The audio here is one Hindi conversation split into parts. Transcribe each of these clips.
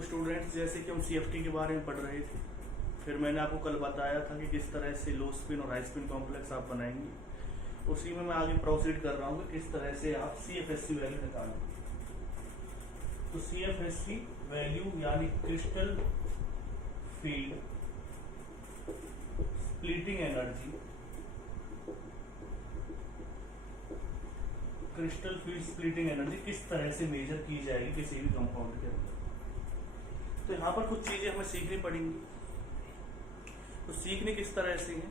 तो स्टूडेंट्स, जैसे कि हम CFT के बारे में पढ़ रहे थे, फिर मैंने आपको कल बताया था कि किस तरह से लो स्पिन और हाई स्पिन कॉम्प्लेक्स आप बनाएंगे। उसी में मैं आगे प्रोसीड कर रहा हूँ कि किस तरह से आप CFSC वैल्यू निकालेंगे। तो CFSC वैल्यू यानी crystal field splitting energy, crystal field splitting energy किस तरह से मेजर की जाएगी किसी भी कंपाउंड के अंदर। तो यहाँ पर कुछ चीजें हमें सीखनी पड़ेंगी। तो सीखने किस तरह से है,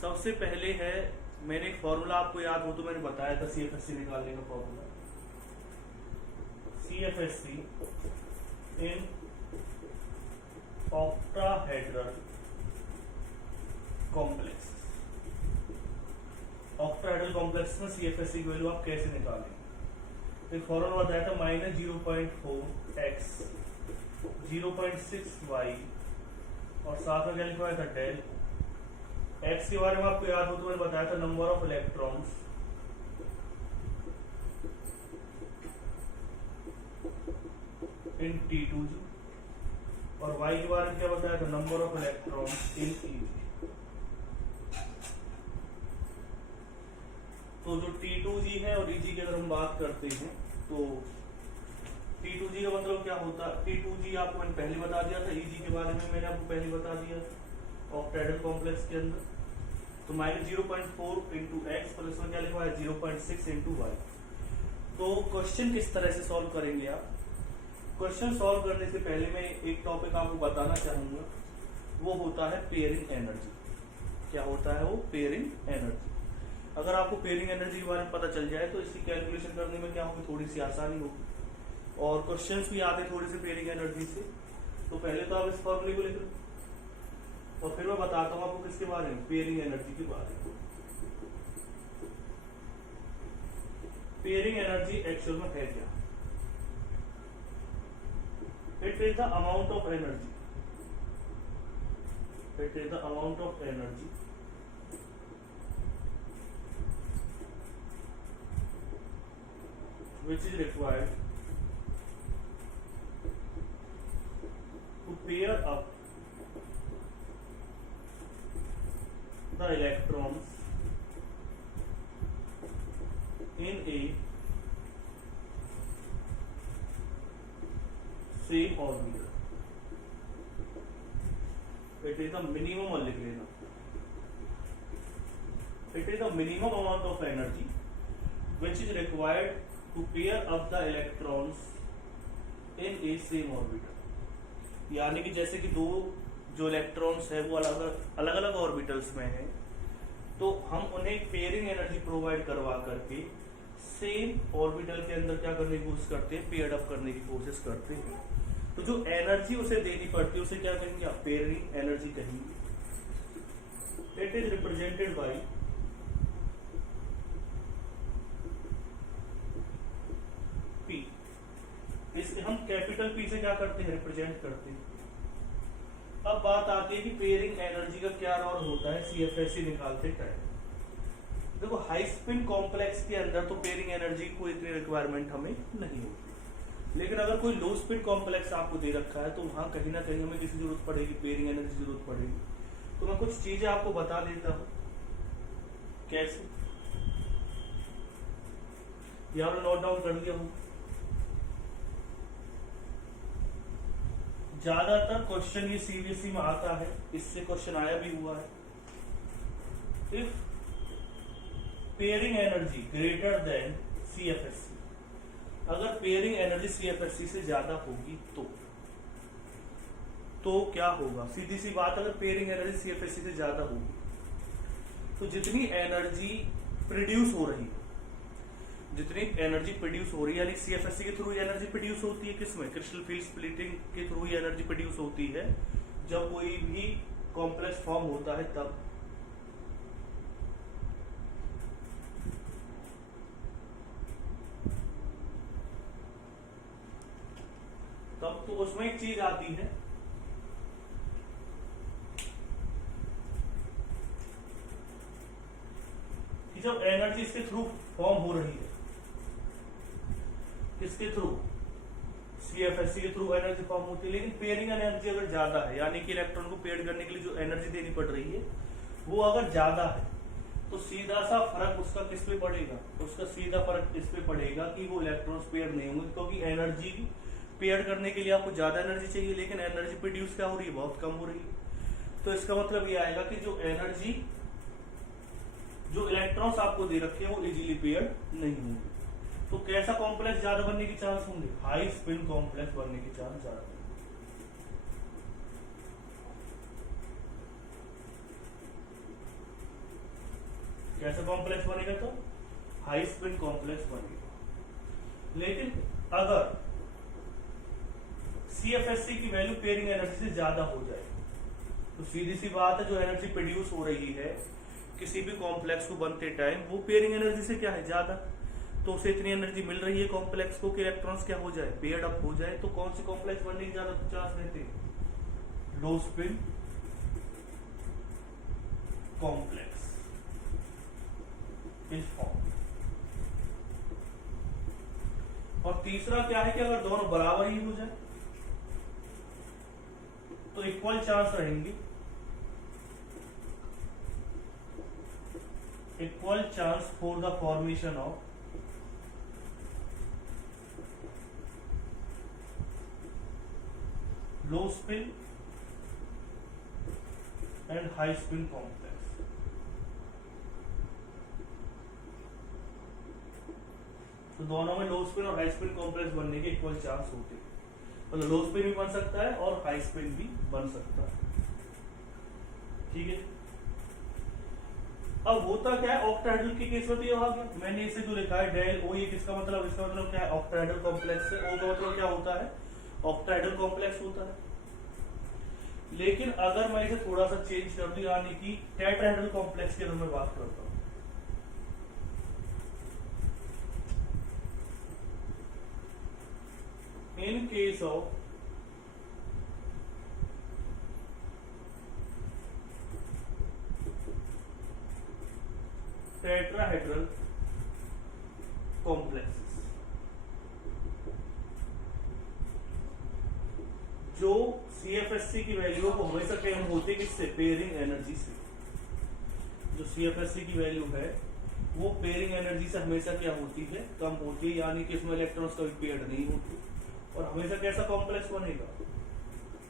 सबसे पहले है, मैंने एक फॉर्मूला आपको याद हो तो मैंने बताया था CFSC निकालने का formula. CFSC in octahedral complex, octahedral complex में CFSC की वैल्यू आप कैसे निकालेंगे। एक फॉर्मूला बताया था -0.4x 0.6y और साथ में क्या लिखा था डेल x के बारे में आपको याद हो तो मैंने बताया था number of electrons in T2G और y के बारे में क्या बताया था number of electrons in EG। तो जो T2G है और EG की अगर हम बात करते हैं तो T2G का मतलब क्या होता है, T2G आपको मैंने पहले बता दिया था, EG के बारे में मैंने आपको पहले बता दिया था ऑक्टाहेड्रल कॉम्प्लेक्स के अंदर। तो -0.4 इंटू एक्स प्लस में क्या लिखा है 0.6 इंटू वाई। तो क्वेश्चन किस तरह से सॉल्व करेंगे आप। क्वेश्चन सॉल्व करने से पहले मैं एक टॉपिक आपको बताना चाहूंगा, वो होता है पेयरिंग एनर्जी। क्या होता है वो, पेयरिंग एनर्जी। अगर आपको पेयरिंग एनर्जी के बारे में पता चल जाए तो इसकी कैलकुलेशन करने में क्या होगी, थोड़ी सी आसानी होगी और क्वेश्चंस भी आते थोड़ी सी पेयरिंग एनर्जी से। तो पहले तो आप इस फॉर्मूले को लिख लो और फिर मैं बताता हूँ आपको किसके बारे में, पेयरिंग एनर्जी के बारे में। पेयरिंग एनर्जी एक्चुअल में है क्या, it is the amount of energy, it is the amount of energy which is required to pair up the electrons in a same orbital। it is the minimum और लिख लेना, it is the minimum amount of energy which is required to pair up the electrons in a same orbital। यानी कि जैसे कि दो जो इलेक्ट्रॉन्स है वो अलग अलग ऑर्बिटल्स में है, तो हम उन्हें पेयरिंग एनर्जी प्रोवाइड करवा करके सेम ऑर्बिटल के अंदर क्या करने की कोशिश करते हैं, पेयर्ड अप करने की कोशिश करते हैं। तो जो एनर्जी उसे देनी पड़ती है उसे क्या कहेंगे आप, पेयरिंग एनर्जी कहेंगे। It is represented by P। इसे हम कैपिटल P से क्या करते हैं, रिप्रेजेंट करते हैं। अब बात आती है कि पेयरिंग एनर्जी का क्या रोल होता है CFSC निकालते टाइम। देखो हाई स्पिन कॉम्प्लेक्स के अंदर तो पेयरिंग एनर्जी को इतनी रिक्वायरमेंट हमें नहीं होती, लेकिन अगर कोई लो स्पिन कॉम्प्लेक्स आपको दे रखा है तो वहां कहीं ना कहीं हमें किसी जरूरत पड़ेगी, पेयरिंग एनर्जी जरूरत पड़ेगी। तो मैं कुछ चीजें आपको बता देता हूं कैसे, यहाँ नोट डाउन कर लिया हूं। ज्यादातर क्वेश्चन ये CBSE में आता है, इससे क्वेश्चन आया भी हुआ है। If pairing energy greater than CFSC, अगर पेयरिंग एनर्जी CFSC से ज्यादा होगी तो क्या होगा, सीधी सी बात, अगर पेयरिंग एनर्जी CFSC से ज्यादा होगी तो जितनी एनर्जी प्रोड्यूस हो रही है, जितनी एनर्जी प्रोड्यूस हो रही है, यानी CFSC के थ्रू एनर्जी प्रोड्यूस होती है किसमें, क्रिस्टल फील्ड स्प्लिटिंग के थ्रू ही एनर्जी प्रोड्यूस होती है जब कोई भी कॉम्प्लेक्स फॉर्म होता है तब तो उसमें एक चीज आती है कि जब एनर्जी इसके थ्रू फॉर्म हो रही है, किसके थ्रू, CFSC के थ्रू एनर्जी फॉर्म होती है, लेकिन पेयरिंग एनर्जी अगर ज्यादा है, यानी कि इलेक्ट्रॉन को पेयर करने के लिए जो एनर्जी देनी पड़ रही है वो अगर ज्यादा है, तो सीधा सा फर्क उसका किस पे पड़ेगा, उसका सीधा फर्क इस पे पड़ेगा कि वो इलेक्ट्रॉन्स पेयर नहीं होंगे, क्योंकि एनर्जी पेयर करने के लिए आपको ज्यादा एनर्जी चाहिए, लेकिन एनर्जी प्रोड्यूस क्या हो रही है, बहुत कम हो रही है। तो इसका मतलब ये आएगा कि जो एनर्जी, जो इलेक्ट्रॉन्स आपको दे रखे हैं वो इजीली पेयर नहीं होंगे। तो कैसा कॉम्प्लेक्स ज्यादा बनने की चांस होंगे, हाई स्पिन कॉम्प्लेक्स बनने की चांस ज्यादा होंगे। कैसा कॉम्प्लेक्स बनेगा, तो हाई स्पिन कॉम्प्लेक्स बनेगा। लेकिन अगर CFSC की वैल्यू पेयरिंग एनर्जी से ज्यादा हो जाए, तो सीधी सी बात है जो एनर्जी प्रोड्यूस हो रही है किसी भी कॉम्प्लेक्स को बनते टाइम, वो पेयरिंग एनर्जी से क्या है, ज्यादा। तो उसे इतनी एनर्जी मिल रही है कॉम्प्लेक्स को कि इलेक्ट्रॉन्स क्या हो जाए, पेयर्ड अप हो जाए। तो कौन सी कॉम्प्लेक्स बनने की ज्यादा चांस रहते हैं, लो स्पिन कॉम्प्लेक्स इस फॉर्म। और तीसरा क्या है कि अगर दोनों बराबर ही हो जाए तो इक्वल चांस रहेंगे, equal chance for the formation of low spin and high spin complex. तो दोनों में लो स्पिन और हाई स्पिन कॉम्प्लेक्स बनने के इक्वल चांस होते हैं, मतलब लो स्पिन भी बन सकता है और हाई स्पिन भी बन सकता है। ठीक है, अब होता क्या है ऑक्टाहेड्रल की केस में, तो ये आ गया मैंने इसे जो लिखा है डेल ओ, ये किसका मतलब, इसका मतलब क्या है ऑक्टाहेड्रल कॉम्प्लेक्स है। ओ का मतलब क्या होता है, ऑक्टाहेड्रल कॉम्प्लेक्स होता है। लेकिन अगर मैं इसे थोड़ा सा चेंज कर दूं, यानी कि टेट्राहेड्रल कॉम्प्लेक्स के बारे में बात करता हूं, in case of tetrahedral complexes, जो CFSC की वैल्यू को हमेशा कम होती है किससे, पेयरिंग एनर्जी से। जो CFSC की वैल्यू है वो पेयरिंग एनर्जी से हमेशा क्या होती है, कम होती है, यानी कि इसमें इलेक्ट्रॉन्स कभी पेयर्ड नहीं होते। और हमेशा कैसा कॉम्प्लेक्स बनेगा,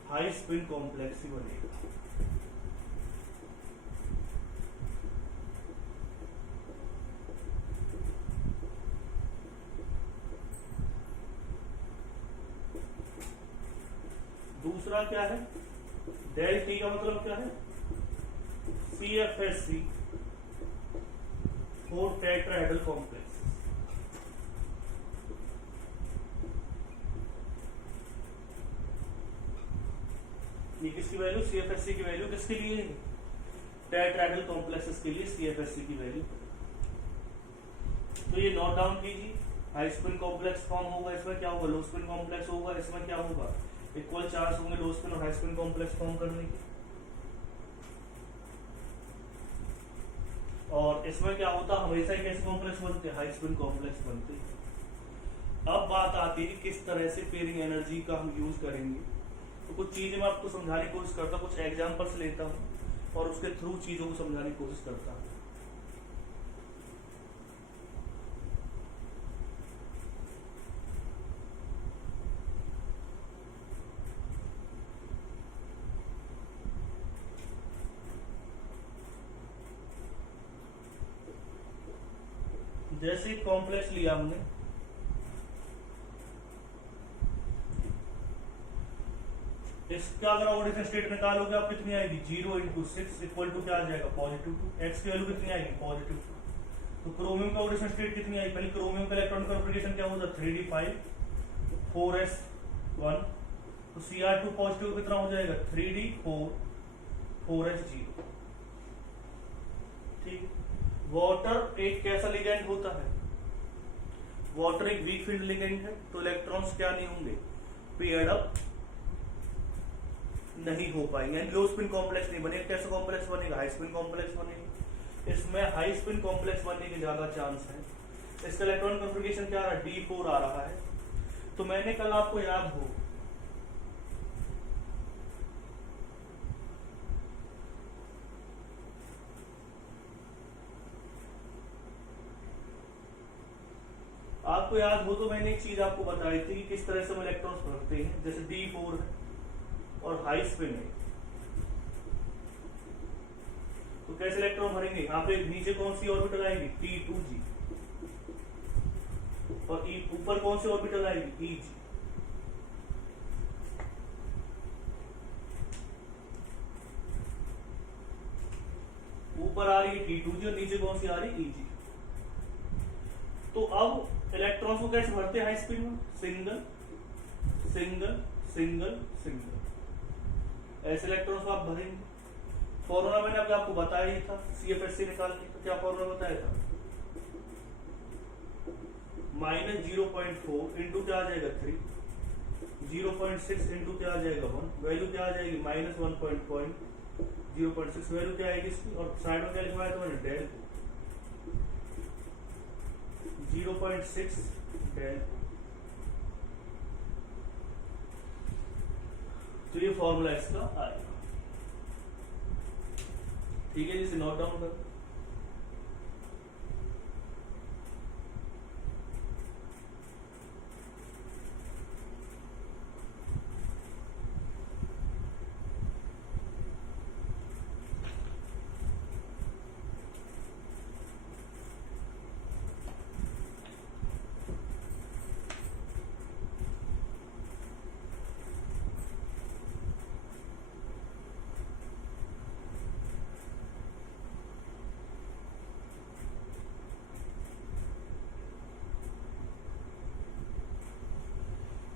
हाई स्पिन कॉम्प्लेक्स ही बनेगा। दूसरा क्या है, डेल टी का मतलब क्या है, CFSC फॉर टेट्राहेड्रल कॉम्प्लेक्स। ये किसकी वैल्यू, CFSC की वैल्यू किसके लिए है, टेट्राहेड्रल कॉम्प्लेक्सेस के लिए CFSC की वैल्यू। तो ये नोट डाउन कीजिए, हाई स्पिन कॉम्प्लेक्स फॉर्म होगा, इसमें क्या होगा, लो स्पिन कॉम्प्लेक्स होगा, इसमें क्या होगा, इक्वल चांस होंगे लो स्पिन और हाई स्पिन कॉम्प्लेक्स फॉर्म करने के। और इसमें क्या होता, हमेशा ही कैसे कॉम्प्लेक्स बनते हैं, हाई स्पिन कॉम्प्लेक्स बनते हैं। अब बात आती है किस तरह से पेयरिंग एनर्जी का हम यूज करेंगे। तो कुछ चीजें मैं आपको समझाने की कोशिश करता हूँ, कुछ एग्जांपल्स लेता हूँ और उसके थ्रू चीजों को समझाने की कोशिश करता हूँ। जैसे कॉम्प्लेक्स लिया हमने, इसका अगर ऑर्डिनल स्टेट निकालोगे आप कितनी आएगी, 0 × 6 इक्वल टू क्या आ जाएगा, +2। एक्स की वैल्यू कितनी आएगी, +2। तो क्रोमियम का ऑर्डिनल स्टेट कितनी आई, पहले क्रोमियम का इलेक्ट्रॉन कॉन्फ़िगरेशन क्या होता है, 3d5 4s1। तो Cr2 पॉजिटिव कितना हो जाएगा, 3d4 4s0। ठीक, वाटर एक कैसा लिगेंड होता है, वाटर एक वीक फील्ड लिगेंड है, तो इलेक्ट्रॉन्स क्या नहीं होंगे, पेयर्ड अप नहीं हो पाएंगे, लो स्पिन कॉम्प्लेक्स नहीं बनेगा। कैसा कॉम्प्लेक्स बनेगा, हाई स्पिन कॉम्प्लेक्स बनेगा। इसमें हाई स्पिन कॉम्प्लेक्स बनने के ज्यादा चांस है। इसका इलेक्ट्रॉन कॉन्फ़िगरेशन क्या आ रहा है, D4 आ रहा है। तो मैंने कल आपको याद हो आपको याद हो तो मैंने एक चीज आपको बताई थी कि किस तरह से हम इलेक्ट्रॉन्स भरते हैं। जैसे D4 है और हाई स्पिन है, तो कैसे इलेक्ट्रॉन भरेंगे? यहाँ पे नीचे कौन सी ऑर्बिटल आएगी? T2G, और ऊपर कौन सी ऑर्बिटल आएगी? EG। ऊपर आ रही है T2G और नीचे कौन सी आ रही है? EG। तो अब इलेक्ट्रॉन्स को कैसे भरते हैं हाई स्पीड में? सिंगल सिंगल सिंगल सिंगल, ऐसे इलेक्ट्रॉन्स को आप भरेंगे। फॉर्मूला मैंने अभी आपको बताया ही था CFSC निकालने का। क्या फॉर्मूला बताया था? -0.4 इंटू क्या आ जाएगा 3, 0.6 इंटू क्या आ जाएगा 1, वैल्यू क्या आ जाएगी -1.0.6, वैल्यू क्या आएगी इसकी? और साइड में क्या लिखवाया था मैंने? Del 0.6 del. तो ये फॉर्मूला इसका आएगा। ठीक है, जिसे नोट डाउन कर।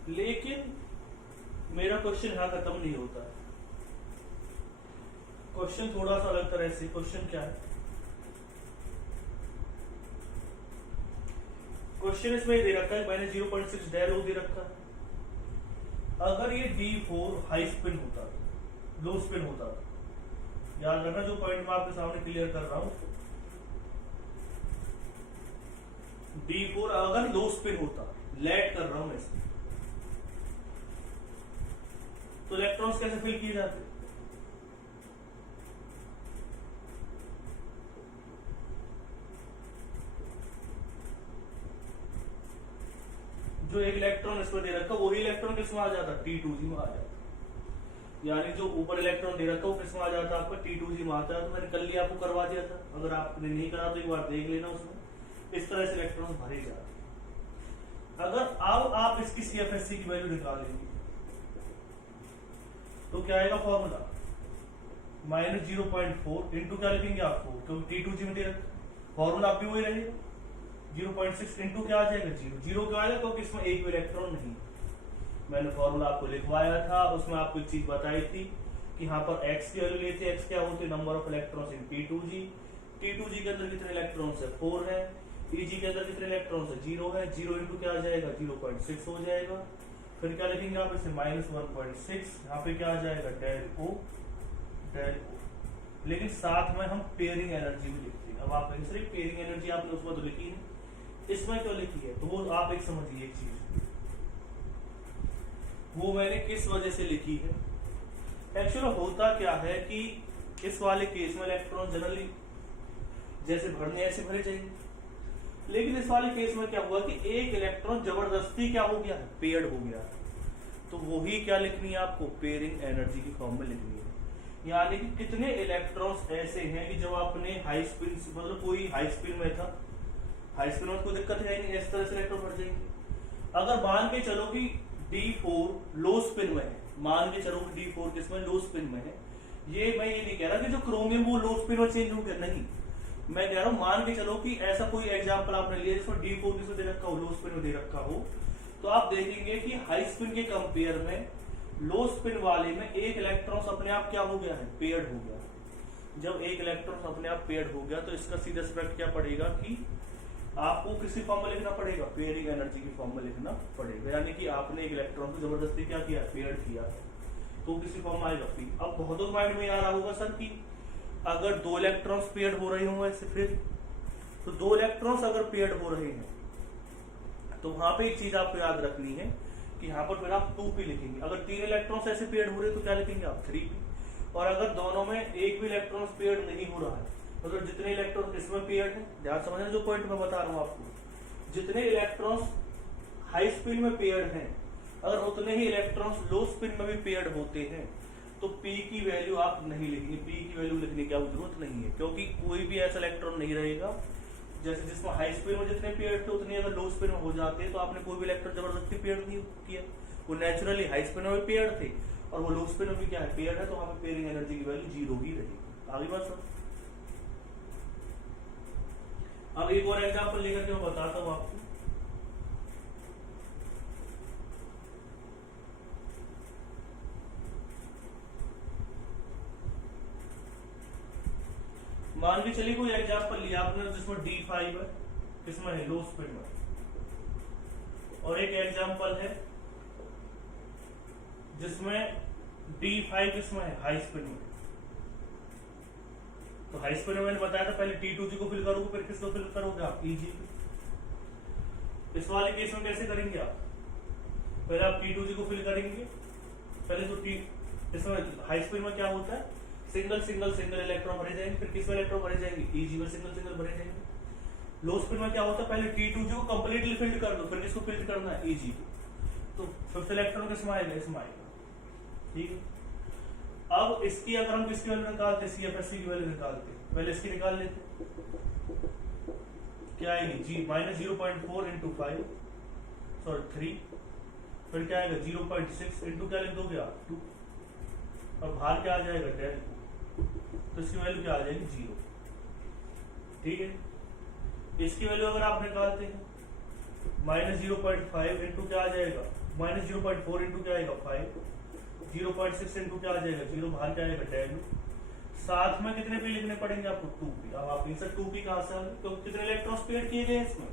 लेकिन मेरा क्वेश्चन यहां खत्म नहीं होता। क्वेश्चन थोड़ा सा अलग तरह से। क्वेश्चन क्या है? क्वेश्चन इसमें दे रखा है, मैंने 0.6 डेल ओ दे रखा है। अगर ये D4 हाई स्पिन होता, लो स्पिन होता, याद रखना जो पॉइंट मैं आपके सामने क्लियर कर रहा हूं, D4 अगर लो स्पिन होता, लेट कर रहा हूं मैं इसमें, तो इलेक्ट्रॉन्स कैसे फिल किए जाते? जो एक इलेक्ट्रॉन इसमें दे रखा वही इलेक्ट्रॉन किसमें आ जाता? T2G में आ जाता। यानी जो ऊपर इलेक्ट्रॉन दे रखा वो किसमें आ जाता? आपका T2G में आता है। तो मैंने कल ही आपको करवा दिया था, अगर आपने नहीं करा तो एक बार देख लेना। उसमें इस तरह से इलेक्ट्रॉन भरे जाते। अगर अब आप इसकी CFSC की वैल्यू निकालेंगे तो क्या आएगा फॉर्मूला? -0.4 इंटू क्या लिखेंगे आपको, क्योंकि T2G में दे रखा, फॉर्मूला आप भी वही रहेगा। 0.6 इंटू क्या आ जाएगा? 0। 0 क्यों आएगा? क्योंकि इसमें एक भी इलेक्ट्रॉन नहीं। मैंने फॉर्मूला आपको लिखवाया था, उसमें आपको एक चीज बताई थी कि यहाँ पर x की वैल्यू लेते हैं। x क्या होती है? Number of electrons in T2G। T2G के अंदर कितने इलेक्ट्रॉन्स है? 4 है। EG के अंदर कितने इलेक्ट्रॉन्स है? 0 है। 0 इंटू क्या आ जाएगा? 0.6 हो जाएगा। फिर क्या लिखेंगे आप इसे? -1.6। यहाँ पे क्या आ जाएगा? Del O, del O। लेकिन साथ में हम पेयरिंग एनर्जी भी लिखते हैं। अब आप सिर्फ पेयरिंग एनर्जी आपने उसमें तो लिखी है, इसमें क्यों लिखी है? तो वो आप एक समझिए एक चीज, वो मैंने किस वजह से लिखी है। एक्चुअली होता क्या है कि इस वाले केस में इलेक्ट्रॉन जनरली जैसे भरने ऐसे भरे जाएंगे, लेकिन इस वाले केस में क्या हुआ कि एक इलेक्ट्रॉन जबरदस्ती क्या हो गया है? पेयर्ड हो गया। तो वही क्या लिखनी है आपको? पेयरिंग एनर्जी की फॉर्म में लिखनी है। यानी कि कितने इलेक्ट्रॉन्स ऐसे हैं कि जब आपने हाई स्पिन, मतलब कोई हाई स्पिन में था, हाई स्पिन में कोई दिक्कत है नहीं, इस तरह से इलेक्ट्रॉन भर जाएंगे। अगर मान के चलो कि D4 लो स्पिन में है, मान के चलो कि D4 किसमें? लो स्पिन में है। ये मैं ये नहीं कह रहा कि जो क्रोमियम वो लो स्पिन में चेंज हो गया, नहीं। मैं कह रहा हूं मान के चलो कि ऐसा कोई एग्जांपल आपने लिया जिसमें D4 किसमें दे रखा हो? लो स्पिन में दे रखा हो। तो आप देखेंगे कि हाई स्पिन के कंपेयर में लो स्पिन वाले में एक इलेक्ट्रॉन अपने आप क्या हो गया है? पेयर्ड हो गया। जब एक इलेक्ट्रॉन अपने आप पेयर्ड हो गया तो इसका सीधा इफेक्ट क्या पड़ेगा कि आपको किसी फॉर्म में लिखना पड़ेगा? पेयरिंग एनर्जी की फॉर्म में लिखना पड़ेगा। यानी कि आपने एक इलेक्ट्रॉन को जबरदस्ती क्या किया? पेयर्ड किया, तो किसी फॉर्म में आएगा P। अब बहुत माइंड में आ रहा होगा सर कि अगर दो इलेक्ट्रॉन्स पेयर्ड हो रहे हों ऐसे, फिर तो दो इलेक्ट्रॉन्स अगर पेयर्ड हो रहे हैं तो वहां पे एक चीज आपको याद रखनी है कि यहाँ पर फिर आप 2p लिखेंगे। अगर 3 इलेक्ट्रॉन्स ऐसे पेयर्ड हो रहे तो क्या लिखेंगे आप 3p। और अगर दोनों में एक भी इलेक्ट्रॉन पेयर्ड नहीं हो रहा है, मतलब जितने इलेक्ट्रॉन इसमें पेयर्ड है, ध्यान समझना जो पॉइंट मैं बता रहा हूँ आपको, जितने इलेक्ट्रॉन्स हाई स्पिन में पेयर्ड हैं अगर उतने ही इलेक्ट्रॉन्स लो स्पिन में भी पेयर्ड होते हैं तो p की वैल्यू आप नहीं लिखेंगे। p की वैल्यू लिखने की जरूरत नहीं है, क्योंकि कोई भी ऐसा इलेक्ट्रॉन नहीं रहेगा जैसे जिसमें हाई स्पिन में जितने पेयर्ड थे उतने अगर लो स्पिन में हो जाते हैं तो आपने कोई भी इलेक्ट्रॉन जबरदस्ती पेयर्ड नहीं किया, वो नेचुरली हाई स्पिन में पेयर्ड थे और वो लो स्पिन में भी क्या है पेयर्ड है, तो वहां पे पेयरिंग एनर्जी की वैल्यू 0 ही रहेगी। आगे बात सर। अब एक और एग्जांपल लेकर के मैं बताता हूं आपको। मान के चलिए कोई एग्जांपल लिया आपने जिसमें D5 है, किसमें है लो स्पिन में, और एक एग्जांपल है जिसमें D5 किसमें है हाई स्पिन में। तो हाई स्पिन में मैंने बताया था पहले T2G को फिल करोगे फिर किसको फिल करोगे आप EG। इस वाले केस में कैसे करेंगे आप, पहले आप T2G को फिल करेंगे, पहले तो इसमें हाई स्पिन में क्या होता है सिंगल सिंगल सिंगल इलेक्ट्रॉन भरे जाएंगे, फिर किस में इलेक्ट्रॉन भरे जाएंगे EG में सिंगल सिंगल भरे जाएंगे। लो स्पिन में क्या होता है पहले T2G को कंप्लीटली फिल्ड कर दो, फिर किसको फिल्ड करना है EG को, तो फिफ्थ इलेक्ट्रॉन किसमें आएगा इसमें आएगा। ठीक है, अब इसकी अगर हम किसकी वैल्यू निकालते हैं CFSC की वैल्यू निकालते हैं, पहले इसकी निकाल लेते क्या आएगी G -0.4 इंटू 5 सॉरी 3, फिर क्या आएगा 0.6 इंटू क्या लिख दोगे आप 2, और बाहर क्या आ जाएगा 10, तो इसकी वैल्यू क्या आ जाएगी 0। ठीक है, इसकी वैल्यू अगर आप निकालते हैं -0.5 इंटू क्या आ जाएगा -0.4 इंटू क्या आएगा 5, 0.6 इंटू क्या आ जाएगा 0, बाहर क्या आएगा 10, साथ में कितने पे लिखने पड़ेंगे आपको 2p। अब आप इनसे 2p कहां से आएंगे, तो कितने इलेक्ट्रॉन पेयर किए गए इसमें,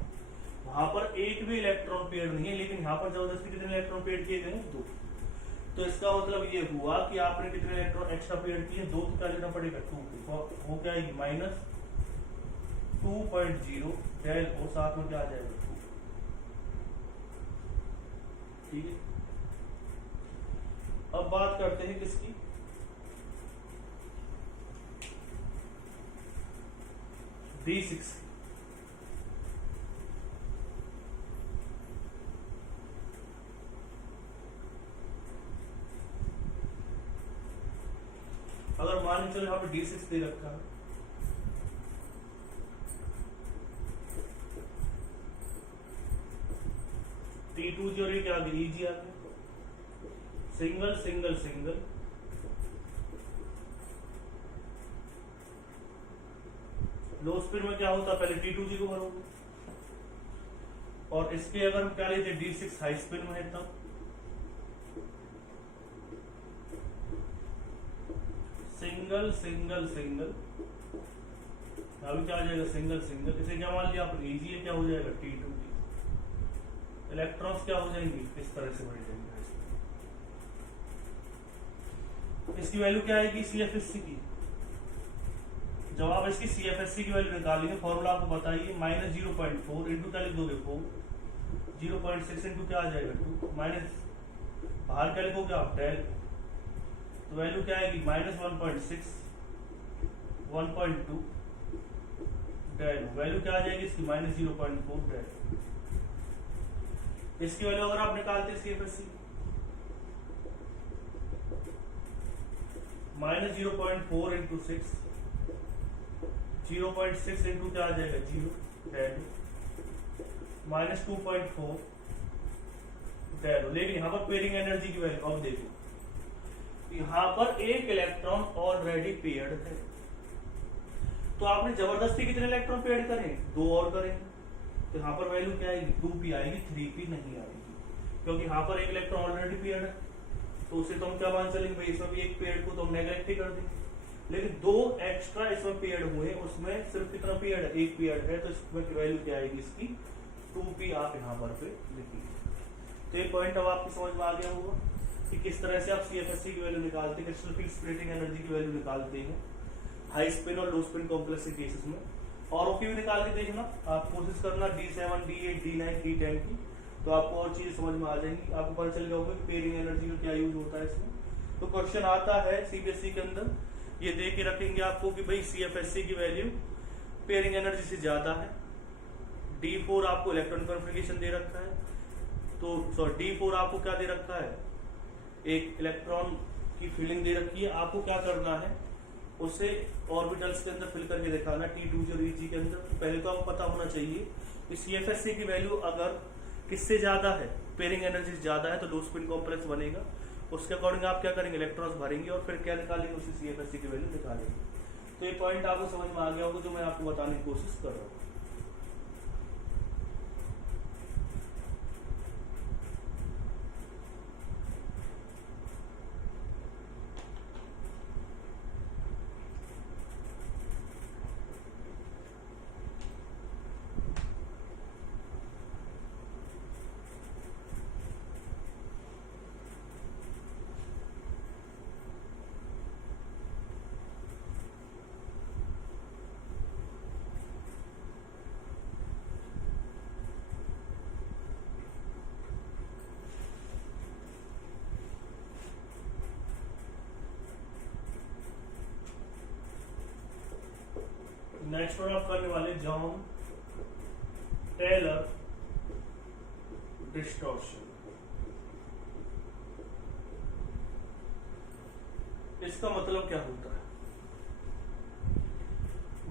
वहां पर एक भी इलेक्ट्रॉन पेयर नहीं है, लेकिन यहाँ पर जबरदस्ती कितने इलेक्ट्रॉन पेयर किए गए 2। तो इसका मतलब ये हुआ कि आपने कितने इलेक्ट्रॉन एक्स्ट्रा पेयर किए 2, तो क्या लेना पड़ेगा 2, वो क्या आएगी -2.0 डेल और साथ में क्या आ जाएगा 2। ठीक है, अब बात करते हैं किसकी, D6। अगर मान चलो यहाँ पे D6 दे रखा है, T2G और ये क्या आ गया EG आ गया, single single single low spin में क्या होता है पहले T2G को भरोगे, और इसके अगर हम क्या लेते D6 हाई स्पिन में है तब सिंगल सिंगल सिंगल, अभी क्या आ जाएगा सिंगल सिंगल, इसे क्या मान लिया आपने EG है, क्या हो जाएगा T2G, इलेक्ट्रॉन्स क्या हो जाएंगे इस तरह से बढ़ जाएंगे। इसकी वैल्यू क्या आएगी CFSC की, जब आप इसकी CFSC की वैल्यू निकालेंगे फॉर्मूला आपको बताइए -0.4 इंटू क्या लिख दोगे 4, 0.6 इंटू क्या आ जाएगा 2, माइनस बाहर क्या लिखोगे आप 10, तो वैल्यू क्या आएगी -1.6 1.2 डेल, वैल्यू क्या आ जाएगी इसकी -0.4 डेल। इसकी वैल्यू अगर आप निकालते हैं CFSC -0.4 इंटू 6, 0.6 इंटू क्या आ जाएगा 0 डेल, -2.4 डेल। लेकिन यहाँ पर पेयरिंग एनर्जी की वैल्यू अब देखो, यहाँ पर एक इलेक्ट्रॉन ऑलरेडी पेयर्ड है, तो आपने जबरदस्ती कितने इलेक्ट्रॉन पेयर्ड करें 2 और करें, तो यहाँ पर वैल्यू क्या आएगी 2p आएगी, 3p नहीं आएगी, क्योंकि यहाँ पर एक इलेक्ट्रॉन ऑलरेडी पेयर्ड है, तो उसे तो हम क्या मान चलेंगे भाई इसमें भी एक पेयर्ड को तो हम नेग्लेक्ट ही कर देंगे, लेकिन 2 एक्स्ट्रा इसमें पेयर्ड हुए, उसमें सिर्फ कितना पेयर्ड है एक पेयर्ड है, तो इसमें वैल्यू क्या आएगी इसकी 2p आप यहाँ पर पे लिखिए। तो ये पॉइंट अब आपकी समझ में आ गया होगा कि किस तरह से आप CFSC की वैल्यू निकालते हैं, क्रिस्टल फील्ड स्प्लिटिंग एनर्जी की वैल्यू निकालते हैं हाई स्पिन और लो स्पिन कॉम्प्लेक्स के केसेस में। और की भी निकाल के देखना, आप कोशिश करना D7 D8 D9 D10 की, तो आपको और चीजें समझ में आ जाएंगी, आपको पता चल गया होगा कि पेयरिंग एनर्जी का क्या यूज होता है इसमें। तो क्वेश्चन आता है सीबीएसई के अंदर, ये दे के रखेंगे आपको कि भाई सीएफएससी की वैल्यू पेयरिंग एनर्जी से ज्यादा है। D4 आपको इलेक्ट्रॉन कॉन्फ़िगरेशन दे रखा है, तो D4 आपको क्या दे रखा है, एक इलेक्ट्रॉन की फिलिंग दे रखी है। आपको क्या करना है, उसे ऑर्बिटल्स के अंदर फिल करके दिखाना T2G और EG के अंदर। तो पहले तो आपको पता होना चाहिए कि सीएफएससी की वैल्यू अगर किससे ज्यादा है, पेयरिंग एनर्जी से ज्यादा है, तो लो स्पिन कॉम्प्लेक्स बनेगा। उसके अकॉर्डिंग आप क्या करेंगे, इलेक्ट्रॉन्स भरेंगे और फिर क्या निकालेंगे, उसी सीएफएससी की वैल्यू निकालेंगे। तो ये पॉइंट आपको समझ में आ गया होगा जो मैं आपको बताने की कोशिश कर रहा हूँ। नेक्स्ट वन आप करने वाले जॉन टेलर डिस्टॉर्शन। इसका मतलब क्या होता है,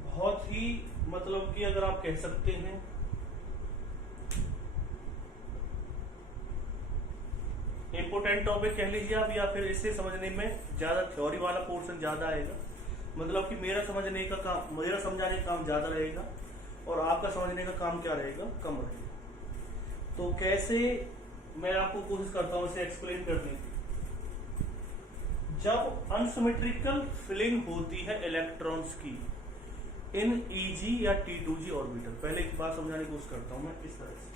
बहुत ही मतलब कि अगर आप कह सकते हैं इंपोर्टेंट टॉपिक कह लीजिए आप, या फिर इसे समझने में ज्यादा थ्योरी वाला पोर्शन ज्यादा आएगा। मतलब कि मेरा समझने का काम, मेरा समझाने का काम ज्यादा रहेगा और आपका समझने का काम क्या रहेगा, कम रहेगा। तो कैसे, मैं आपको कोशिश करता हूं इसे एक्सप्लेन करने की। जब अनसिमेट्रिकल फिलिंग होती है इलेक्ट्रॉन्स की इन ईजी या T2G ऑर्बिटल, पहले एक बात समझाने की कोशिश करता हूं मैं इस तरह से।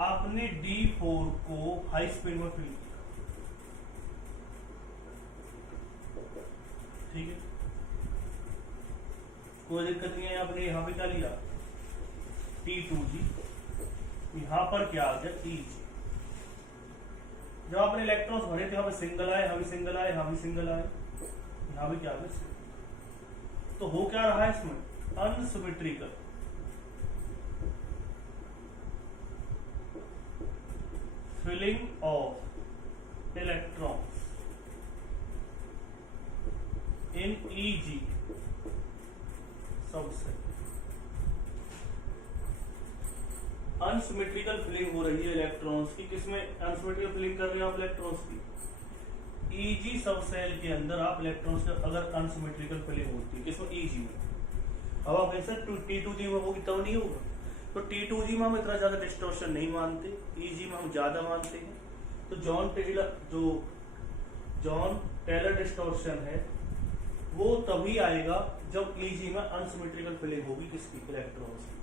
आपने D4 को हाई स्पिन में फिल किया, ठीक है, कोई दिक्कत नहीं है। आपने यहां पे क्या लिया, T2G, यहां पर क्या आ गया, EG। जब आपने इलेक्ट्रॉन्स भरे थे, यहां पे सिंगल आए, यहां भी सिंगल आए, यहां भी सिंगल आए, यहां भी क्या आ गया, तो हो क्या रहा है इसमें, unsymmetrical filling of electrons in EG सबसे अनसिमेट्रिकल फिलिंग हो रही है इलेक्ट्रॉन्स की। किसमें अनसिमेट्रिकल फिलिंग कर रहे हो आप इलेक्ट्रॉन्स की, EG सब सेल के अंदर आप इलेक्ट्रॉन्स का अगर अनसिमेट्रिकल फिलिंग होती है किसमें, EG में। अब आप ऐसे T2G में होगी तब नहीं होगा। तो T2G में हम इतना ज्यादा डिस्टॉर्शन नहीं मानते, EG में हम ज्यादा मानते हैं। तो जॉन टेलर डिस्टॉर्शन है वो तभी आएगा जब EG में अनसिमेट्रिकल फिलिंग होगी किसकी, इलेक्ट्रॉन्स की।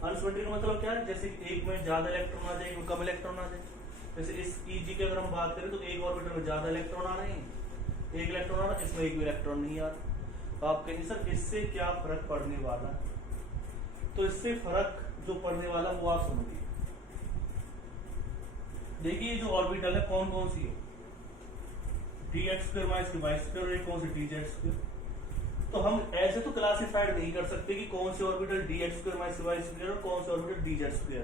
अनसिमेट्रिकल मतलब क्या है, जैसे एक में ज्यादा इलेक्ट्रॉन आ जाए, एक में कम इलेक्ट्रॉन आ जाए। जैसे इस EG की अगर हम बात करें तो एक ऑर्बिटल में ज्यादा इलेक्ट्रॉन आ रहे हैं, एक इलेक्ट्रॉन आ रहा है, इसमें एक भी इलेक्ट्रॉन नहीं आ रहा। तो आप कहेंगे सर इससे क्या फर्क पड़ने वाला है, तो इससे फर्क जो पड़ने वाला वो आप समझिए। देखिए जो ऑर्बिटल है कौन कौन सी है, dx² - y², और एक कौन सी dz²। तो हम ऐसे तो क्लासिफाइड नहीं कर सकते कि कौन से ऑर्बिटल dx² - y² और कौन से ऑर्बिटल dz²।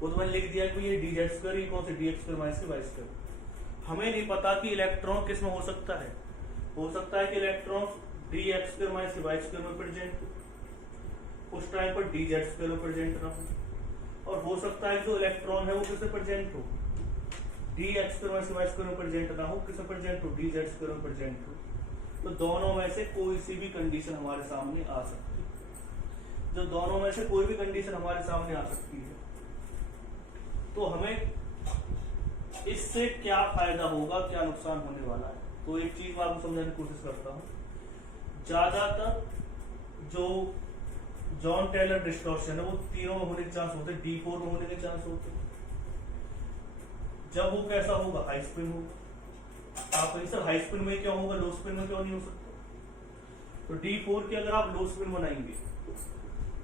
वो तो मैंने लिख दिया कि ये dz², ये कौन से dx² - y²। हमें नहीं पता कि इलेक्ट्रॉन किस में हो सकता है। हो सकता है कि इलेक्ट्रॉन dx² - y² में प्रेजेंट हो, उस टाइम पर dz² में प्रेजेंट ना हो, और हो सकता है जो इलेक्ट्रॉन है वो किससे प्रेजेंट हो, dx² - y² में प्रेजेंट ना हो, किससे प्रेजेंट हो, dz² में प्रेजेंट हो। तो दोनों में से कोई सी भी कंडीशन हमारे सामने आ सकती है। जो दोनों में से कोई भी कंडीशन हमारे सामने आ सकती है, तो हमें इससे क्या फायदा होगा, क्या नुकसान होने वाला है। तो एक चीज मैं आपको समझाने की कोशिश करता हूं। ज्यादातर जो जॉन टेलर डिस्टॉर्शन है वो तीनों में होने के चांस होते हैं, D4 में होने के चांस होते हैं। जब वो कैसा होगा, हाई स्पिन होगा। आप कहें सर हाई स्पिन में क्या होगा, लो स्पिन में क्यों नहीं हो सकता। तो D4 की अगर आप लो स्पिन बनाएंगे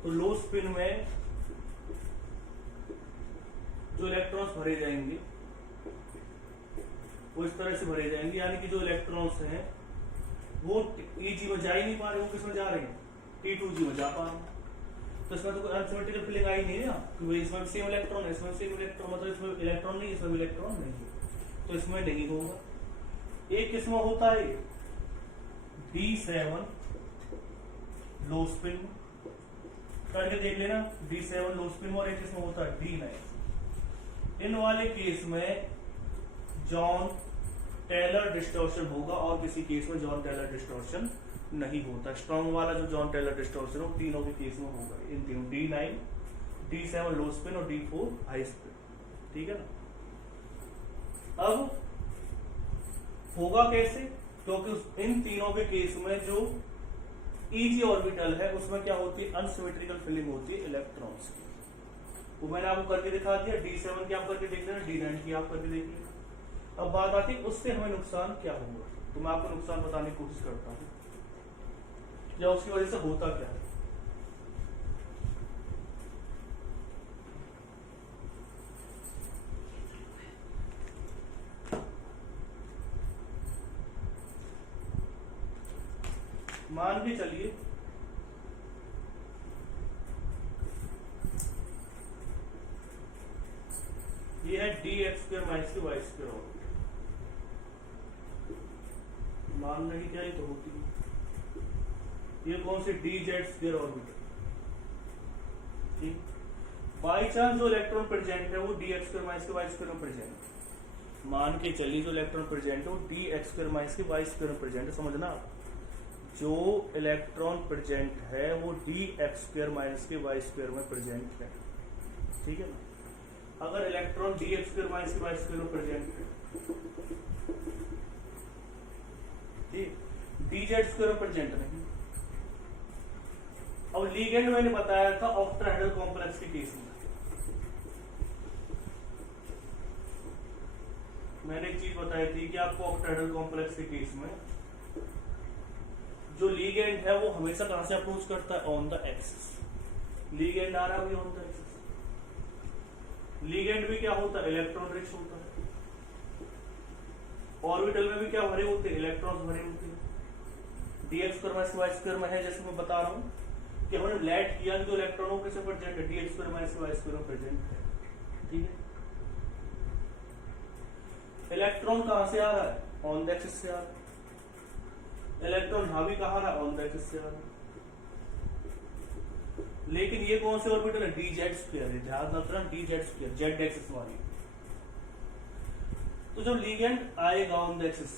तो लो स्पिन में जो इलेक्ट्रॉन्स भरे जाएंगे वो इस तरह से भरे जाएंगे, यानी कि जो इलेक्ट्रॉन्स हैं वो Eg में जा ही नहीं पा रहे, वो किस में जा रहे हैं, T2G में जा पा रहे हैं। तो इसमें तो कोई अनसिमेट्रिकल फीलिंग आई नहीं है ना, क्योंकि इसमें सेम इलेक्ट्रॉन है, इसमें सेम इलेक्ट्रॉन, मतलब इसमें इलेक्ट्रॉन नहीं, इसमें इलेक्ट्रॉन नहीं है, तो इसमें नहीं होगा। एक किस्म होता है D7 लो स्पिन, करके देख लेना, D7 लो स्पिन, और एक किस्म होता है D9। इन वाले केस में जॉन टेलर डिस्टॉर्शन होगा और किसी केस में जॉन टेलर डिस्टॉर्शन नहीं होता। स्ट्रॉन्ग वाला जो जॉन टेलर डिस्टॉर्शन हो तीनों के केस में होगा, इन तीनों D9, D7 लो स्पिन और D4 हाई स्पिन, ठीक है ना। अब होगा कैसे, क्योंकि इन तीनों के केस में जो Eg ऑर्बिटल है उसमें क्या होती है, अनसिमेट्रिकल फिलिंग होती है इलेक्ट्रॉन्स की। वो मैंने आपको करके दिखा दिया, D7 की आप करके देख लेना, D9 की आप करके देख लेना। अब बात आती है उससे हमें नुकसान क्या होगा, तो मैं आपको नुकसान बताने की कोशिश करता हूँ या उसकी वजह से होता क्या है। मान के चलिए ये है dx² माइनस की y² ऑर्बिटल, मान नहीं क्या ये तो होती है। ये कौन सी dz² ऑर्बिटल, ठीक। बाई चांस जो इलेक्ट्रॉन प्रेजेंट है वो dx² माइनस की y² में प्रेजेंट है, मान के चलिए जो इलेक्ट्रॉन प्रेजेंट है वो dx² माइनस की y² में प्रेजेंट है। समझना, जो इलेक्ट्रॉन प्रेजेंट है वो dx² माइनस के y² में प्रेजेंट है, ठीक है ना। अगर इलेक्ट्रॉन dx² माइनस के y² में प्रेजेंट है, ठीक, dz² में प्रेजेंट नहीं। अब लिगेंड मैंने बताया था ऑक्टाहेड्रल कॉम्प्लेक्स के केस में, मैंने एक चीज बताई थी कि आपको ऑक्टाहेड्रल कॉम्प्लेक्स के केस में जो लिगेंड है वो हमेशा कहां से अप्रोच करता है, ऑन द एक्सिस। लिगेंड आ रहा है ऑन द एक्सिस, लिगेंड भी क्या होता है, इलेक्ट्रॉन रिच होता है। ऑर्बिटल में भी क्या भरे होते हैं, इलेक्ट्रॉन्स भरे होते हैं। dx² माइनस y² में है, जैसे मैं बता रहा हूं कि हमने लेट किया जो इलेक्ट्रॉनों के से प्रेजेंट है, dx² माइनस y² में प्रेजेंट है, ठीक है। इलेक्ट्रॉन कहां से आ रहा है, ऑन द एक्सिस से आ रहा है। इलेक्ट्रॉन यहां भी कहां रहा है, ऑन द एक्सिस से आ रहा है। लेकिन ये कौन से ऑर्बिटल है, dz² है, ध्यान रखना dz², z एक्सिस वाली। तो जब लिगेंड आएगा ऑन द एक्सिस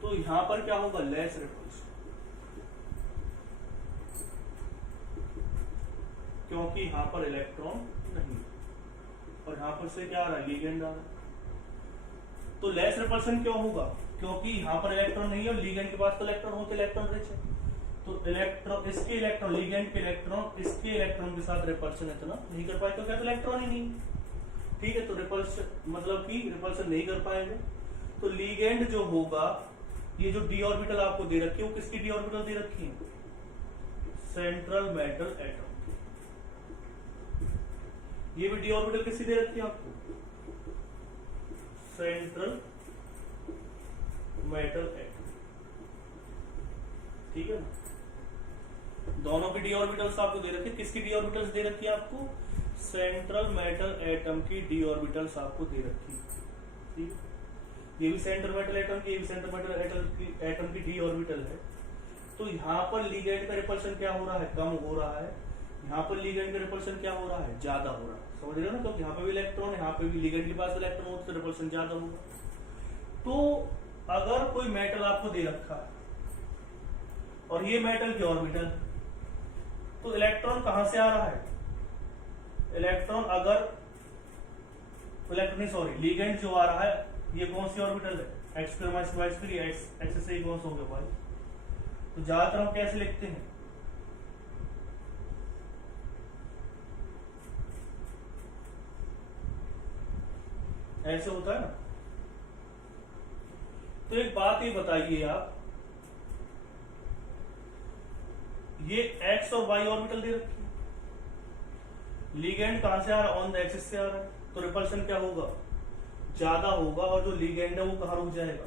तो यहां पर क्या होगा, लेस रिपल्शन, क्योंकि यहां पर इलेक्ट्रॉन नहीं और यहां पर से क्या आ रहा है, लिगेंड आ रहा है। तो लेस रिपल्शन क्यों होगा, क्योंकि यहां पर इलेक्ट्रॉन नहीं है और लिगेंड के पास तो इलेक्ट्रॉन होते, इलेक्ट्रॉन रिच है। तो इलेक्ट्रॉन, इसके इलेक्ट्रॉन, लिगेंड के इलेक्ट्रॉन इसके इलेक्ट्रॉन के साथ रिपल्शन इतना नहीं कर पाए, क्योंकि इलेक्ट्रॉन ही नहीं, ठीक है। तो रिपल्शन मतलब कि रिपल्शन नहीं कर पाएंगे। तो लिगेंड जो होगा, ये जो डी ऑर्बिटल आपको दे रखी है वो किसकी डी ऑर्बिटल दे रखी है, सेंट्रल मेटल एटम। ये भी डी ऑर्बिटल किसकी दे रखी है आपको, सेंट्रल मेटल एटम, ठीक है ना। दोनों की डी ऑर्बिटल्स आपको दे रखी है, किसकी डी ऑर्बिटल्स दे रखी है आपको, सेंट्रल मेटल एटम की डी ऑर्बिटल्स आपको दे रखी है, ठीक है। ये भी सेंट्रल मेटल एटम की, ये भी सेंट्रल मेटल एटम की डी ऑर्बिटल है। तो यहाँ पर लिगेंड का रिपल्शन क्या हो रहा है, कम हो रहा है। यहाँ पर लिगेंड का रिपल्शन क्या हो रहा है, ज्यादा हो रहा है। समझ रहे हो ना, क्योंकि यहाँ पे भी इलेक्ट्रॉन है, यहाँ पे भी लिगेंड के पास इलेक्ट्रॉन हो तो रिपल्शन ज्यादा होगा। तो अगर कोई मेटल आपको दे रखा है और ये मेटल की ऑर्बिटल, तो इलेक्ट्रॉन कहां से आ रहा है, इलेक्ट्रॉन अगर इलेक्ट्रॉन सॉरी लिगेंड जो आ रहा है ये कौन सी ऑर्बिटल है, x² माइनस y², एक्स से कौन सा हो गया y। तो ज्यादातर हम कैसे लिखते हैं, ऐसे होता है ना। तो एक बात ये बताइए आप, ये x और y ऑर्बिटल दे रखी है, लिगेंड कहां से आ रहा है, ऑन द एक्सिस से आ रहा है, तो रिपल्शन क्या होगा, ज्यादा होगा, और जो लिगेंड है वो कहां रुक जाएगा,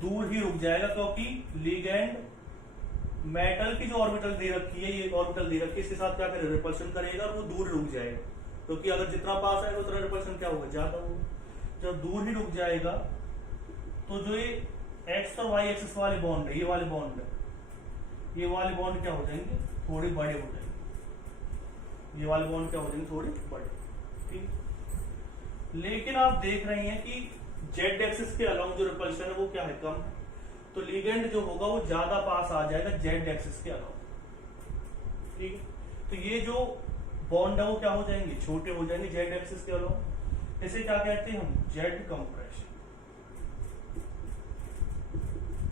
दूर ही रुक जाएगा, क्योंकि लिगेंड मेटल की जो ऑर्बिटल दे रखी है, ये ऑर्बिटल दे रखी है, इसके साथ क्या करेगा, रिपल्शन करेगा और वो दूर रुक जाएगा, क्योंकि अगर जितना पास आएगा उतना रिपल्शन क्या होगा, ज्यादा होगा। जब दूर ही रुक जाएगा तो जो ये एक्स और वाई एक्सिस वाले बॉन्ड है, ये वाले बॉन्ड है, ये वाले बॉन्ड क्या हो जाएंगे, थोड़े बड़े हो जाएंगे, ये वाले बॉन्ड क्या हो जाएंगे, थोड़े बड़े, ठीक। लेकिन आप देख रहे हैं कि जेड एक्सिस के अलोंग जो रिपल्शन है वो क्या है, कम है, तो लिगेंड जो होगा वो ज्यादा पास आ जाएगा जेड एक्सिस के अलोंग, ठीक है। तो ये जो बॉन्ड है वो क्या हो जाएंगे, छोटे हो जाएंगे जेड एक्सिस के अलोंग। इसे क्या कहते हैं हम, जेड कंप्रेशन,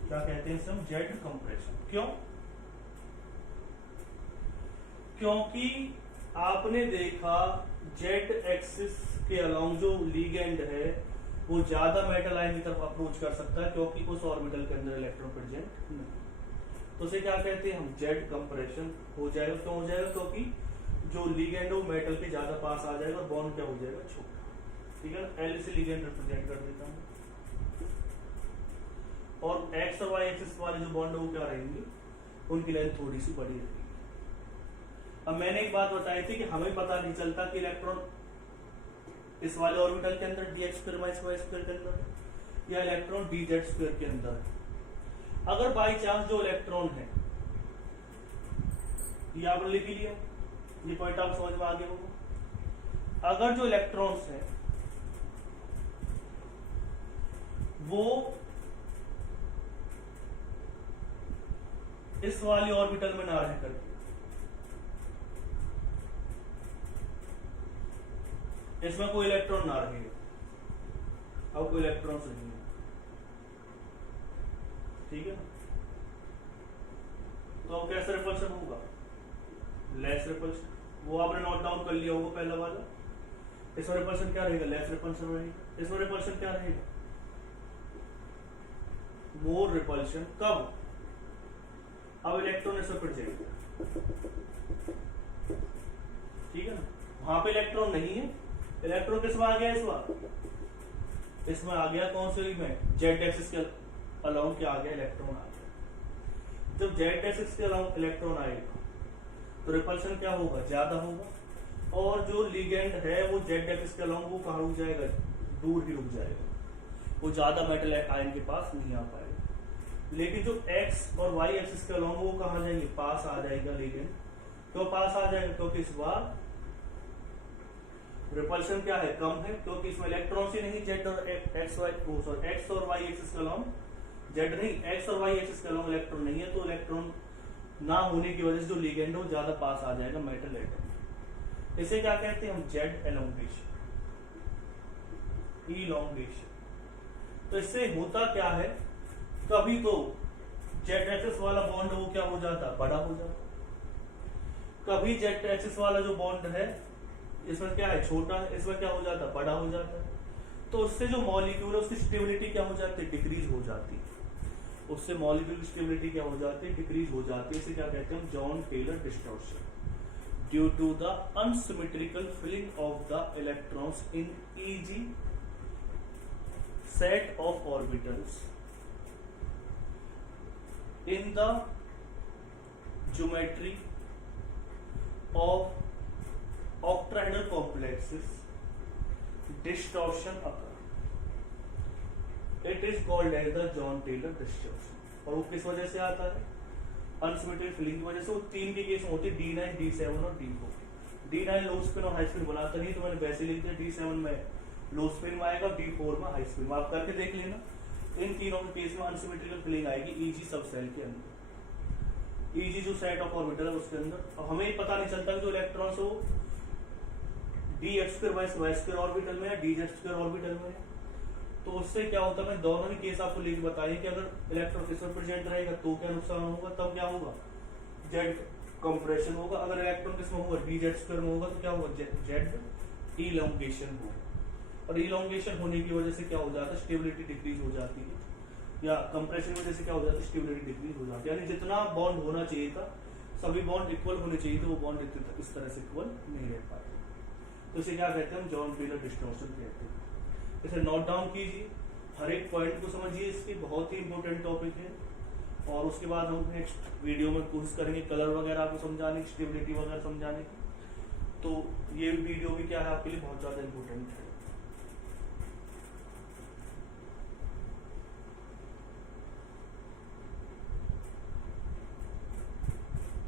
क्या कहते हैं इसे हम, जेड कंप्रेशन। क्यों, क्योंकि आपने देखा जेड एक्सिस के अलोंग जो लिगेंड है वो ज्यादा मेटल आयन की तरफ अप्रोच कर सकता है, क्योंकि उस ऑर्बिटल के अंदर इलेक्ट्रॉन प्रेजेंट नहीं, तो उसे क्या कहते हैं हम, जेड कंप्रेशन हो जाएगा। क्यों हो जाएगा, क्योंकि जो लिगेंड वो मेटल के ज्यादा पास आ जाएगा और बॉन्ड क्या हो जाएगा, छोटा, ठीक है ना। एल से लिगेंड रिप्रेजेंट कर देता हूं, और एक्स और वाई एक्सिस वाले जो बॉन्ड है वो क्या रहेंगे, उनकी लेंथ थोड़ी सी बड़ी रहेगी। अब मैंने एक बात बताई थी कि हमें पता नहीं चलता कि इलेक्ट्रॉन इस वाले ऑर्बिटल के अंदर dx square minus y square के अंदर या इलेक्ट्रॉन dz स्क्वायर के अंदर है। अगर बाई चांस जो इलेक्ट्रॉन है, ये आपने लिख लिया, ये पॉइंट आप समझ में आ गया होगा। अगर जो इलेक्ट्रॉन्स है वो इस वाली ऑर्बिटल में ना रह करके इसमें कोई इलेक्ट्रॉन ना रहेगा, अब कोई इलेक्ट्रॉन नहीं है, ठीक है। तो अब कैसे रिपल्शन होगा, लेस रिपल्शन, वो आपने नोट डाउन कर लिया होगा पहला वाला। इसमें रिपल्शन क्या रहेगा, लेस रिपल्शन रहेगा। इसमें रिपल्शन क्या रहेगा, मोर रिपल्शन। कब, अब इलेक्ट्रॉन इसमें फिट जाएगा, ठीक है ना। वहां पे इलेक्ट्रॉन नहीं है, इलेक्ट्रॉन किसमें आ गया, इस बार इसमें आ गया, कौन से में, जेड एक्सिस के अलोंग क्या आ गया, इलेक्ट्रॉन आ गया। जब जेड एक्सिस के अलोंग इलेक्ट्रॉन आएगा तो रिपल्शन क्या होगा, ज्यादा होगा, और जो लिगेंड है वो जेड एक्सिस के अलोंग वो कहां रुक जाएगा, दूर ही रुक जाएगा, वो ज्यादा मेटल आयन के पास नहीं आ पाएगा। लेकिन जो एक्स और वाई एक्सिस के अलोंग वो कहां जाएंगे, पास आ जाएगा लिगेंड। क्यों पास आ जाएगा, क्योंकि इस बार रिपल्शन क्या है, कम है, क्योंकि इसमें इलेक्ट्रॉन ही नहीं, जेड और एक्स और वाई एक्सिस के अलोंग, जेड नहीं, एक्स और वाई एक्सिस के अलोंग इलेक्ट्रॉन नहीं है, तो इलेक्ट्रॉन ना होने की वजह से जो लिगेंड है वो ज्यादा पास आ जाएगा मेटल एटम। इसे क्या कहते हैं हम, जेड एलोंगेशन, इलोंगेशन। तो इससे होता क्या है, कभी तो जेड एक्सिस वाला बॉन्ड वो क्या हो जाता, बड़ा हो जाता, कभी जेड एक्सिस वाला जो बॉन्ड है इसमें क्या है, छोटा है, इसमें क्या हो जाता, बड़ा हो जाता है। तो उससे जो मॉलिक्यूल है उसकी स्टेबिलिटी क्या हो जाती है, डिक्रीज हो जाती है, उससे मॉलिक्यूल की स्टेबिलिटी क्या हो जाती है, डिक्रीज हो जाती है। इसे क्या कहते हैं हम, Jahn Teller distortion, due to the unsymmetrical filling of the electrons in EG set of orbitals in the geometry of octahedral complexes, distortion occur. It is called as the John Taylor distortion. और वो किस वजह से आता है, अनसिमेट्रिक फिलिंग की वजह से। वो तीन के केस में होती है, D9, D7 और D4। D9 लो स्पिन और हाई स्पिन बनाता नहीं, तो मैंने वैसे लिख दिया, D7 में लो स्पिन में आएगा, D4 में हाई स्पिन में। आप करके देख लेना, इन तीनों के केस में अनसिमेट्रिकल फिलिंग आएगी ईजी सब सेल के अंदर, ईजी जो सेट ऑफ ऑर्बिटल है उसके अंदर। अब हमें पता नहीं चलता कि जो इलेक्ट्रॉन्स हो dx square by y square orbital में या dz स्क्वायर ऑर्बिटल में, तो उससे क्या होता है, मैं दोनों ही केस आपको लिख बताइए कि अगर इलेक्ट्रॉन इसमें प्रेजेंट रहेगा तो क्या नुकसान होगा, तब क्या होगा, जेड कंप्रेशन होगा। अगर इलेक्ट्रॉन किसमें होगा, dz स्क्वायर में होगा, तो क्या होगा, जेड इलोंगेशन होगा। और इलोंगेशन होने की वजह से क्या हो जाता है, स्टेबिलिटी डिक्रीज हो जाती है, या कंप्रेशन की वजह से क्या हो जाता है, स्टेबिलिटी डिक्रीज हो जाती है। यानी जितना बॉन्ड होना चाहिए था सभी बॉन्ड इक्वल होने चाहिए, तो वो बॉन्ड इस तरह से इक्वल नहीं रह पाते, तो इसे क्या कहते हैं हम जॉन व्हीलर डिस्टॉर्शन कहते हैं। इसे नोट डाउन कीजिए, हर एक पॉइंट को समझिए, इसके बहुत ही इंपॉर्टेंट टॉपिक है। और उसके बाद हम नेक्स्ट वीडियो में कोशिश करेंगे कलर वगैरह आपको समझाने की, स्टेबिलिटी वगैरह समझाने की। तो ये वीडियो भी क्या है आपके लिए बहुत ज़्यादा इंपॉर्टेंट है।